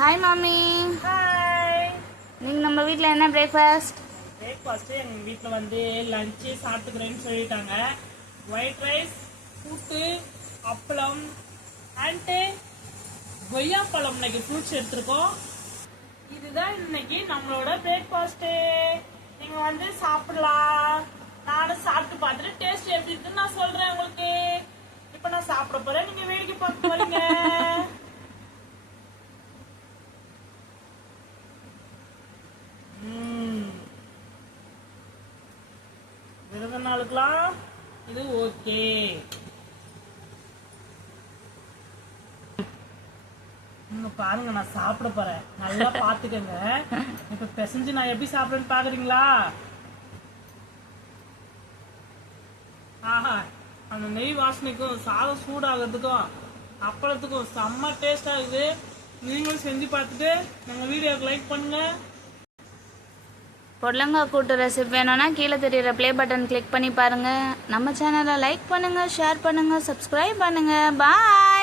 Hi மாமி. Hi. நீங்கள் நம்ம வீட்டில் என்ன பிரேக்ஃபாஸ்ட்? எங்கள் வீட்டில் வந்து லஞ்சு சாப்பிட்டுக்கிறேன்னு சொல்லிட்டாங்க. ஒயிட் ரைஸ், கூட்டு, அப்பளம் அண்டு கொய்யாப்பழம் இன்னைக்கு ஃப்ரூட்ஸ் எடுத்துருக்கோம். இதுதான் இன்னைக்கு நம்மளோட பிரேக்ஃபாஸ்ட்டு. நீங்கள் வந்து சாப்பிடலாம். நானும் சாப்பிட்டு பார்த்துட்டு டேஸ்ட் எப்படி இருக்குன்னு நான் சொல்கிறேன் உங்களுக்கு. இப்போ நான் சாப்பிட போகிறேன், நீங்கள் வேடிக்கை பார்க்க போறீங்க. விரத நாளுக்கெல்லாம் இது ஓகே. பாருங்க, நான் சாப்பிட போறேன், நல்லா பாத்துக்கங்க. இப்ப பிசைஞ்சு நான் எப்படி சாப்பிடுறேன்னு பாக்குறீங்களா? ஆஹா, அந்த நெய் வாசனைக்கும் சாதம் சூடாகிறதுக்கும் அப்பளத்துக்கும் செம்ம டேஸ்ட் ஆகுது. நீங்களும் செஞ்சு பார்த்துட்டு நம்ம வீடியோக்கு லைக் பண்ணுங்க. பொடலங்காய் கூட்டு ரெசிபி வேணும்னா கீழே தெரியுற ப்ளே பட்டன் கிளிக் பண்ணி பாருங்கள். நம்ம சேனலை லைக் பண்ணுங்கள், ஷேர் பண்ணுங்கள், சப்ஸ்கிரைப் பண்ணுங்கள். பாய்.